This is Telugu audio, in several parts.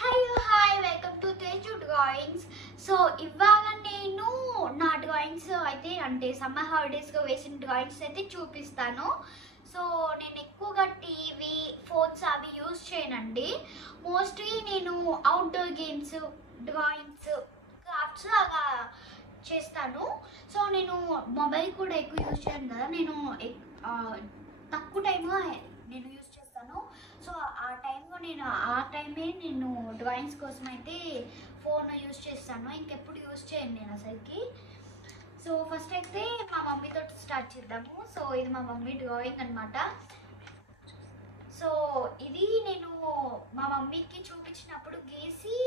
Hello hi welcome to Teju drawings. So ఇవాళ నేను నా డ్రాయింగ్స్ అయితే అంటే సమ్మర్ హాలిడేస్గా వేసిన డ్రాయింగ్స్ అయితే చూపిస్తాను. సో నేను ఎక్కువగా టీవీ ఫోన్స్ అవి యూజ్ చేయనండి. మోస్ట్లీ నేను అవుట్డోర్ గేమ్స్, డ్రాయింగ్స్, క్రాఫ్ట్స్ అలా చేస్తాను. సో నేను మొబైల్ కూడా ఎక్కువ యూజ్ చేయను కదా, నేను తక్కువ టైంలో నేను యూజ్ చేస్తాను. సో ఆ టైమే నేను డ్రాయింగ్స్ కోసం అయితే ఫోన్ యూజ్ చేస్తాను. ఇంకెప్పుడు యూజ్ చేయను నేను అసలుకి. సో ఫస్ట్ అయితే మా మమ్మీతో స్టార్ట్ చేద్దాము. సో ఇది మా మమ్మీ డ్రాయింగ్ అనమాట. సో ఇది నేను మా మమ్మీకి చూపించినప్పుడు గీసి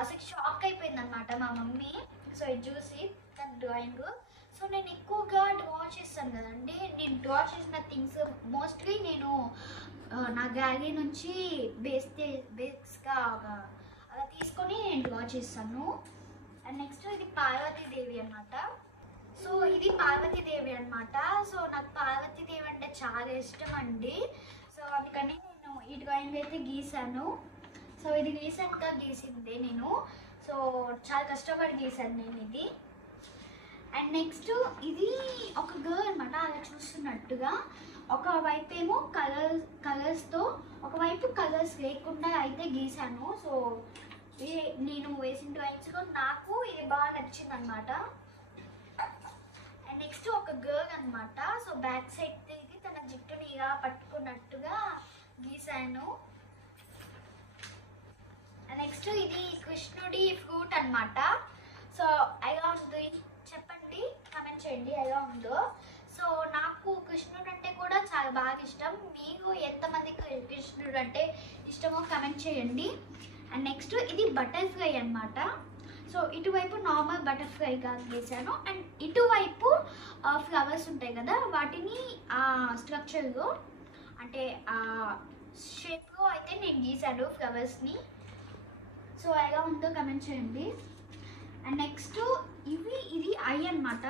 అసలు షాక్ అయిపోయింది అనమాట మా మమ్మీ. సో ఇది చూసి తన డ్రాయింగ్. సో నేను ఎక్కువగా డ్రా చేస్తాను కదండి, నేను డ్రా చేసిన థింగ్స్ మోస్ట్లీ నేను నా గ్యాలరీ నుంచి బేస్గా అలా తీసుకొని నేను డ్రా చేస్తాను. అండ్ నెక్స్ట్ ఇది పార్వతీదేవి అనమాట. సో ఇది పార్వతీదేవి అనమాట. సో నాకు పార్వతీదేవి అంటే చాలా ఇష్టం అండి. సో అందుకని నేను ఈ డ్రాయింగ్ అయితే గీసాను. సో ఇది రీసెంట్గా గీసిందే నేను. సో చాలా కష్టపడి గీసాను నేను ఇది. అండ్ నెక్స్ట్ ఇది ఒక గర్ల్ అనమాట, అలా చూస్తున్నట్టుగా. ఒకవైపు ఏమో కలర్స్తో, ఒకవైపు కలర్స్ లేకుండా అయితే గీసాను. సో నేను వేసిన డ్రాయింగ్స్లో నాకు ఇది బాగా నచ్చింది అనమాట. అండ్ నెక్స్ట్ ఒక గర్ల్ అనమాట. సో బ్యాక్ సైడ్ తిరిగి తన జుట్టుని ఇలా పట్టుకున్నట్టుగా గీసాను. అండ్ నెక్స్ట్ ఇది కృష్ణుడి ఫ్రూట్ అనమాట. సో ఎలా ఉంది చెప్పండి, కామెంట్ చేయండి ఎలా ఉందో. సో నాకు కృష్ణుడు అంటే కూడా చాలా బాగా ఇష్టం. మీకు ఎంతమందికి కృష్ణుడు అంటే ఇష్టమో కామెంట్ చేయండి. అండ్ నెక్స్ట్ ఇది బటర్ఫ్లై అనమాట. సో ఇటువైపు నార్మల్ బటర్ఫ్లైగా గీసాను. అండ్ ఇటువైపు ఫ్లవర్స్ ఉంటాయి కదా, వాటిని ఆ స్ట్రక్చర్లో అంటే ఆ షేప్లో అయితే నేను గీసాను ఫ్లవర్స్ని. సో ఎలా ఉందో కామెంట్ చేయండి. అండ్ నెక్స్ట్ ఇది ఐ అనమాట.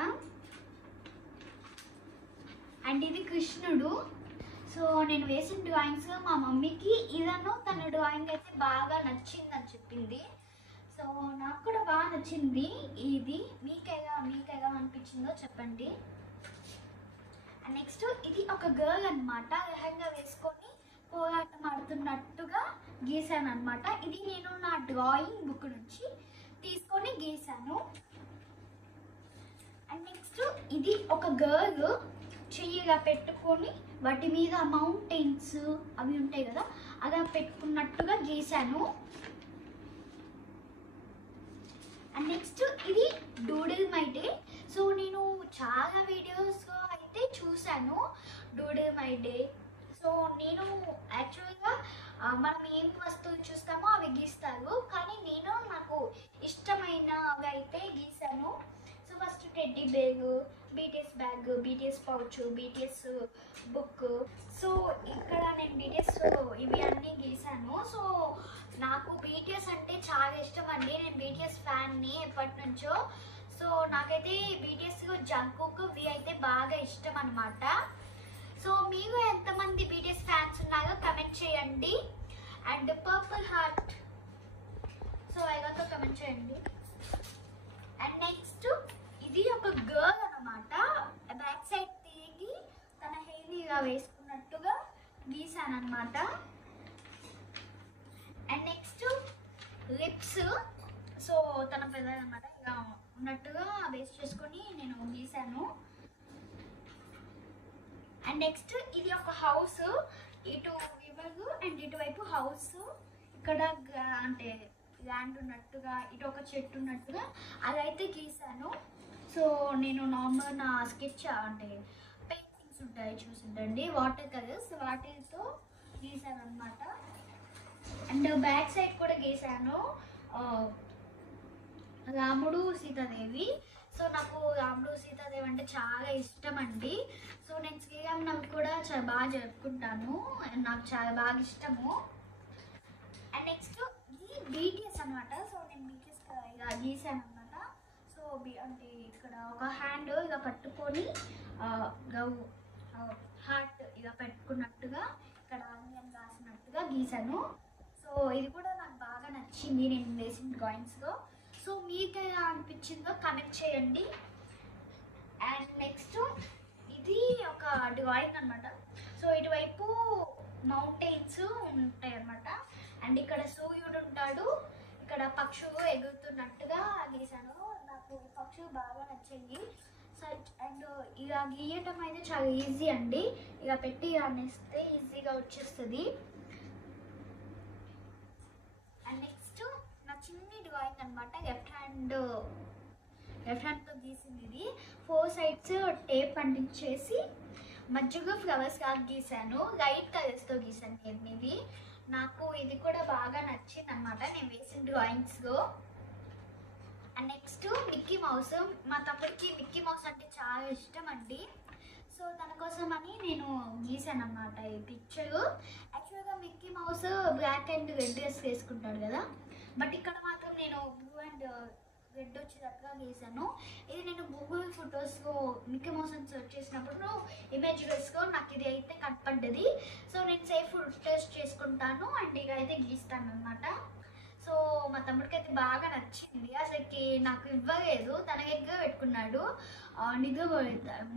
అండ్ ఇది కృష్ణుడు. సో నేను వేసిన డ్రాయింగ్స్ మా మమ్మీకి ఇదను తన డ్రాయింగ్ అయితే బాగా నచ్చిందని చెప్పింది. సో నాకు కూడా బాగా నచ్చింది. ఇది మీకెలా అనిపించిందో చెప్పండి. అండ్ నెక్స్ట్ ఇది ఒక గర్ల్ అనమాట, లెహంగా వేసుకొని పోరాటం ఆడుతున్నట్టుగా గీసాను అనమాట. ఇది నేను నా డ్రాయింగ్ బుక్ నుంచి తీసుకొని గీసాను. అండ్ నెక్స్ట్ ఇది ఒక గర్ల్ చెయ్యిగా పెట్టుకొని వాటి మీద మౌంటైన్స్ అవి ఉంటాయి కదా, అలా పెట్టుకున్నట్టుగా గీసాను. అండ్ నెక్స్ట్ ఇది డూడిల్ మై డే. సో నేను చాలా వీడియోస్లో అయితే చూశాను డూడిల్ మై డే. సో నేను యాక్చువల్గా మనం ఏం వస్తువులు చూస్తామో అవి గీస్తారు, కానీ నేను నాకు ఇష్టమైనవి అయితే గీసాను. So first teddy bag, BTS bag, BTS pouch, BTS book. So ఇక్కడ నేను బీటీఎస్ ఇవి అన్నీ గీసాను. సో నాకు బీటీఎస్ అంటే చాలా ఇష్టం అండి, నేను బీటీఎస్ ఫ్యాన్ని ఎప్పటి నుంచో. సో నాకైతే బీటీఎస్లో జంకుక్ ఇవి అయితే బాగా ఇష్టం అనమాట. సో మీరు ఎంతమంది బీటీఎస్ ఫ్యాన్స్ ఉన్నారో కమెంట్ చేయండి. అండ్ పర్పుల్ హార్ట్, సో ఎలాగో కమెంట్ చేయండి. అండ్ నెక్స్ట్ ఇది ఒక గర్ల్ అనమాట, బ్యాక్ సైడ్ తిరిగి తన హెయిర్ ఇలా వేసుకున్నట్టుగా గీసాను అనమాట. అండ్ నెక్స్ట్ లిప్స్, సో తన పెద్ద అనమాట ఇలా ఉన్నట్టుగా బేస్ చేసుకొని నేను గీసాను. అండ్ నెక్స్ట్ ఇది ఒక హౌస్, ఇటు వివరు అండ్ ఇటువైపు హౌస్, ఇక్కడ అంటే ల్యాండ్ ఉన్నట్టుగా, ఇటు ఒక చెట్టు ఉన్నట్టుగా అలా అయితే గీసాను. సో నేను నార్మల్ నా స్కెచ్ అంటే పెయింటింగ్స్ ఉంటాయి చూసిందండి, వాటర్ కలర్స్, వాటితో గీసాను అనమాట. అండ్ బ్యాక్ సైడ్ కూడా గీసాను రాముడు సీతాదేవి. సో నాకు రాముడు సీతాదేవి అంటే చాలా ఇష్టం అండి. సో నేను శ్రీరామనవమి కూడా చాలా బాగా జరుపుకుంటాను, నాకు చాలా బాగా ఇష్టము. అండ్ నెక్స్ట్ ఇది బీటీఎస్ అనమాట. సో నేను బీటీఎస్ ఇలా గీసాను అనమాట. సో అంటే ఇక్కడ ఒక హ్యాండ్ ఇలా పట్టుకొని హార్ట్ ఇలా పెట్టుకున్నట్టుగా ఇక్కడ ఆనియన్ రాసినట్టుగా గీసాను. సో ఇది కూడా నాకు బాగా నచ్చింది నేను వేసిన డ్రాయింగ్స్లో. సో మీకు ఎలా అనిపించిందో కమెంట్ చేయండి. అండ్ నెక్స్ట్ ఇది ఒక డ్రాయింగ్ అనమాట. సో ఇటువైపు మౌంటైన్స్ ఉంటాయి అన్నమాట. అండ్ ఇక్కడ సూర్యుడు ఉంటాడు, ఇక్కడ పక్షులు ఎగురుతున్నట్టుగా గీసాను. నాకు ఈ పక్షులు బాగా నచ్చింది. సో అండ్ ఇక గీయటం అయితే చాలా ఈజీ అండి. ఇక పెట్టి అనేస్తే ఈజీగా వచ్చేస్తుంది. అండ్ నెక్స్ట్ నా చిన్ని డ్రాయింగ్ అనమాట. లెఫ్ట్ హ్యాండ్తో గీసింది ఇది. 4 సైడ్స్ టేప్ అంటించేసి మధ్యలో ఫ్లవర్స్ లాగా గీసాను. లైట్ కలర్స్తో గీసాను నేను ఇది. నాకు ఇది కూడా బాగా నచ్చింది అనమాట నేను వేసిన డ్రాయింగ్స్లో. And next Mickey Mouse. మా తమ్ముడికి మిక్కీ మౌస్ అంటే చాలా ఇష్టం అండి. సో తన కోసం అని నేను గీసాను అన్నమాట ఈ పిక్చరు. యాక్చువల్గా Mickey Mouse black and red dress వేసుకుంటాడు కదా, బట్ ఇక్కడ మాత్రం నేను బ్లూ అండ్ రెడ్ వచ్చేటట్టుగా గీసాను. ఇది నేను గూగుల్ ఫొటోస్లో మిక్కీ మౌస్ అని సెర్చ్ చేసినప్పుడు ఇమేజెస్లో నాకు ఇది అయితే కనపడ్డది. సో నేను సేఫ్ టెస్ట్ చేసుకుంటాను అండ్ ఇక అయితే గీస్తాను అనమాట. సో మా తమ్ముడికి అయితే బాగా నచ్చింది. అసలుకి నాకు ఇవ్వలేదు, తన దగ్గర పెట్టుకున్నాడు.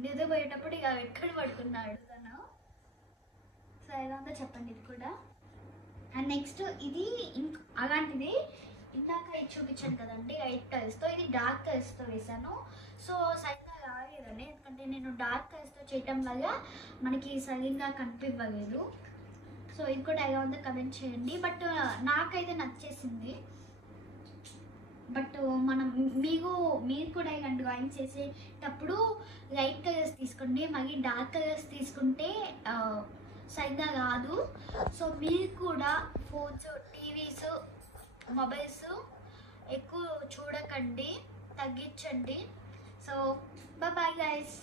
నిద్రపోయేటప్పుడు ఇక ఎక్కడ పడుకున్నాడు తను. సో ఎలా ఉందో చెప్పండి ఇది కూడా. అండ్ నెక్స్ట్ ఇది అలాంటిది ఇందాక ఇది చూపించాను కదండి లైట్ కలర్స్తో, ఇది డార్క్ కలర్స్తో వేసాను. సో సరిగ్గా రాలేదండి, ఎందుకంటే నేను డార్క్ కలర్స్తో చేయటం వల్ల మనకి సరిగ్గా కనిపివ్వలేదు. సో ఇది కూడా ఎలా ఉందో కమెంట్ చేయండి. బట్ నాకైతే నచ్చేసింది. బట్ మీరు కూడా ఇలాంటి డ్రాయింగ్స్ చేసేటప్పుడు లైట్ కలర్స్ తీసుకోండి, మళ్ళీ డార్క్ కలర్స్ తీసుకుంటే సరిగ్గా రాదు. సో మీరు కూడా ఫోన్స్, టీవీస్, మొబైల్స్ ఎక్కువ చూడకండి, తగ్గించండి. So bye guys.